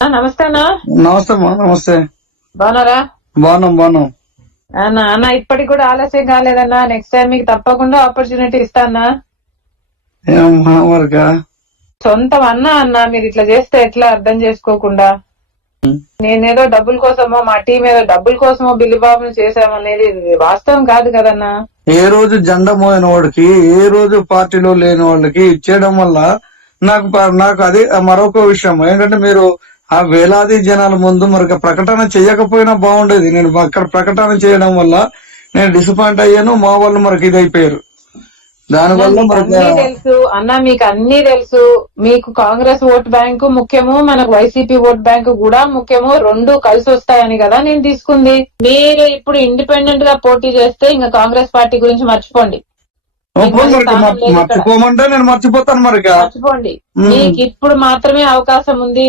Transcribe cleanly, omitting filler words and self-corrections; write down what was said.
నమస్తే అన్న. నమస్తే అమ్మా. నమస్తే. బాగున్నారా? బాగున్నాం. అన్న ఇప్పటికి కూడా ఆలస్యం కాలేదన్నా. నెక్స్ట్ టైం మీకు తప్పకుండా ఆపర్చునిటీ ఇస్తానా. ఏమమ్మా మరికా సొంతం అన్న మీరు ఇట్లా చేస్తే ఎట్లా అర్థం చేసుకోకుండా? నేనేదో డబ్బుల కోసమో మా టీం ఏదో డబ్బుల కోసమో బిల్లిబాబును చేశామనేది వాస్తవం కాదు కదన్నా. ఏ రోజు జెండా మోయని వాడికి, ఏ రోజు పార్టీలో లేని వాళ్ళకి ఇచ్చేయడం వల్ల నాకు అది మరొక విషయం ఏంటంటే, మీరు ఆ వేలాది జనాల ముందు మరొక ప్రకటన చేయకపోయినా బాగుండేది. నేను అక్కడ ప్రకటన చేయడం వల్ల నేను డిసప్పాయింట్ అయ్యాను. మా వాళ్ళు మరొక ఇది అయిపోయారు. దానివల్ల అన్నీ తెలుసు అన్న, మీకు అన్ని తెలుసు. మీకు కాంగ్రెస్ ఓట్ బ్యాంకు ముఖ్యము, మనకు వైసీపీ ఓట్ బ్యాంకు కూడా ముఖ్యము. రెండు కలిసి వస్తాయని కదా నేను తీసుకుంది. మీరు ఇప్పుడు ఇండిపెండెంట్ గా పోటీ చేస్తే ఇంకా కాంగ్రెస్ పార్టీ గురించి మర్చిపోండి. మర్చిపోమంటే నేను మర్చిపోతాను. మరిక మర్చిపోండి. మీకు ఇప్పుడు మాత్రమే అవకాశం ఉంది.